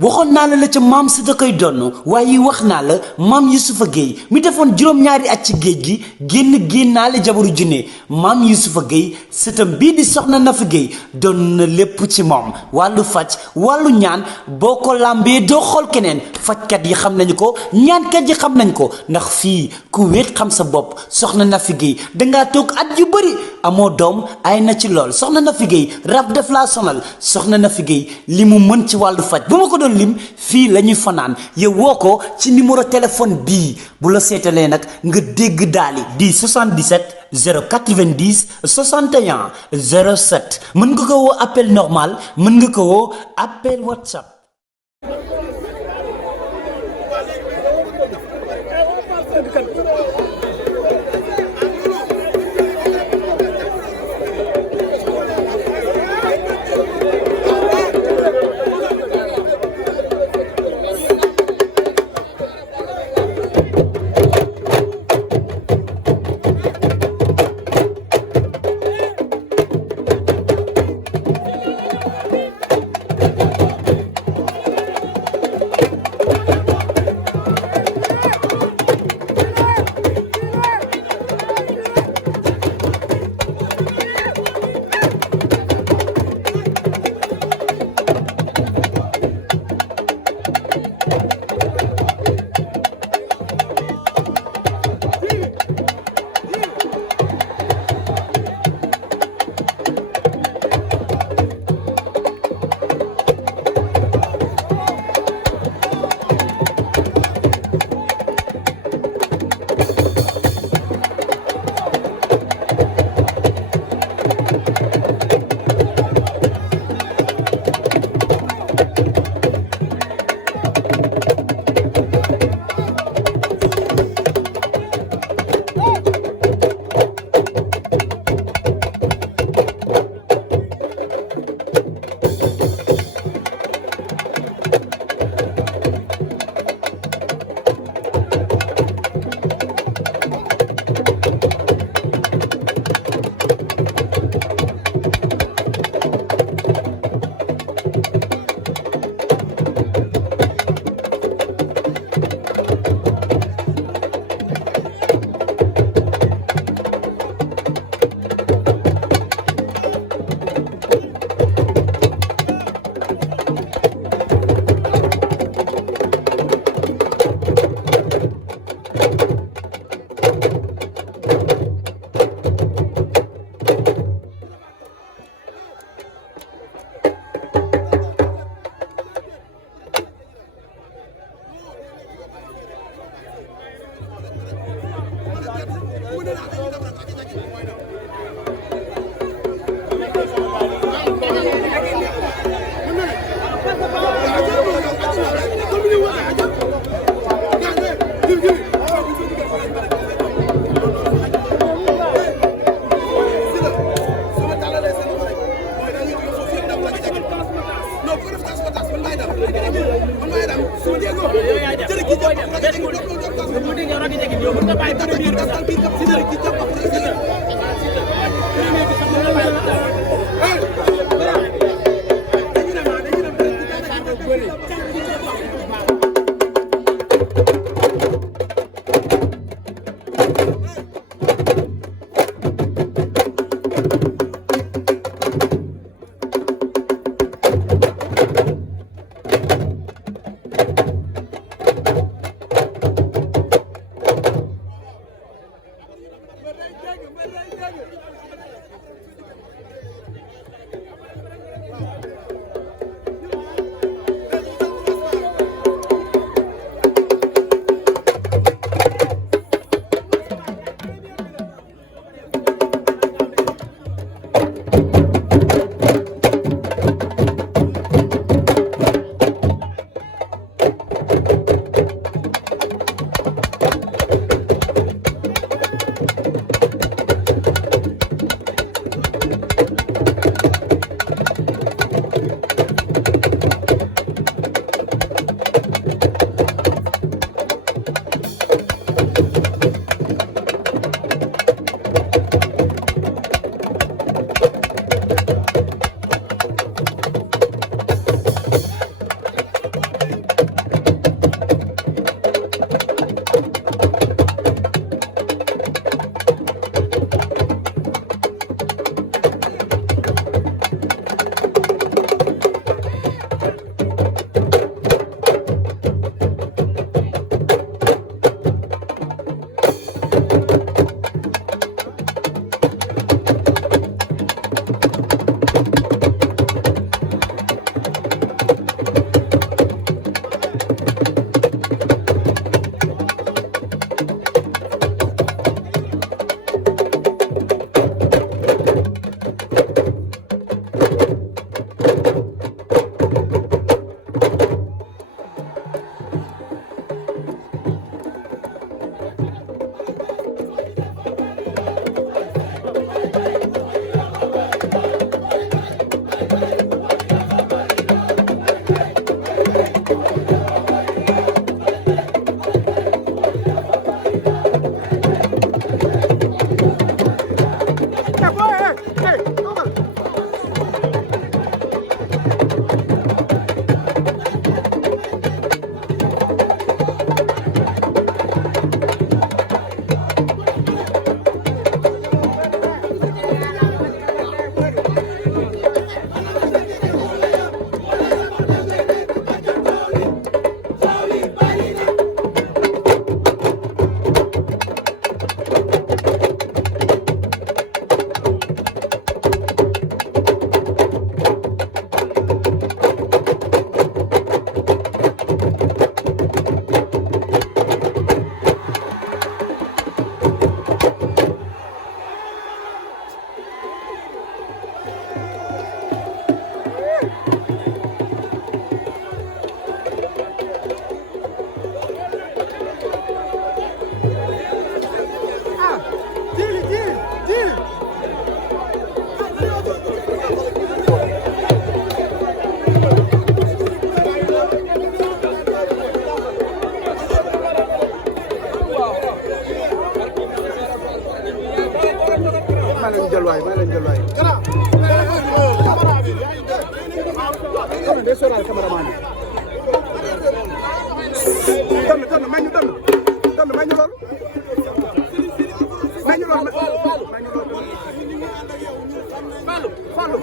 waxoon naa la ca maam si da koy donn waaye wax naa la maam Yusufa Gueye mi defoon juróom-ñaari at ci géej gi génnaale jabaru junne maam Yusufa Gueye sëtam bii di soxna Nafi Gueye doon na lépp ci moom wàllu faj wàllu ñaan boo ko làmbee doo xool keneen fajkat yi xam nañu ko ñaankat yi xam nañ ko ndax fii ku wéet xam sa bopp soxna Nafi Gueye dangaa toog at yu bëri amoo doom ay na ci lool soxna Nafi Gueye rab def laa sonal soxna Nafi Gueye li mu mën ci wàllu faj bu ma ko doon lim fii la ñuy fanaan yow woo ko ci numéro téléphone bii bu la seetalee nag nga dégg daali di 77 090 61 07 mën nga ko woo appel normal mën nga ko woo appel WhatsApp. Donn may ñu donn may ñu loolu may ñu loolu Fallou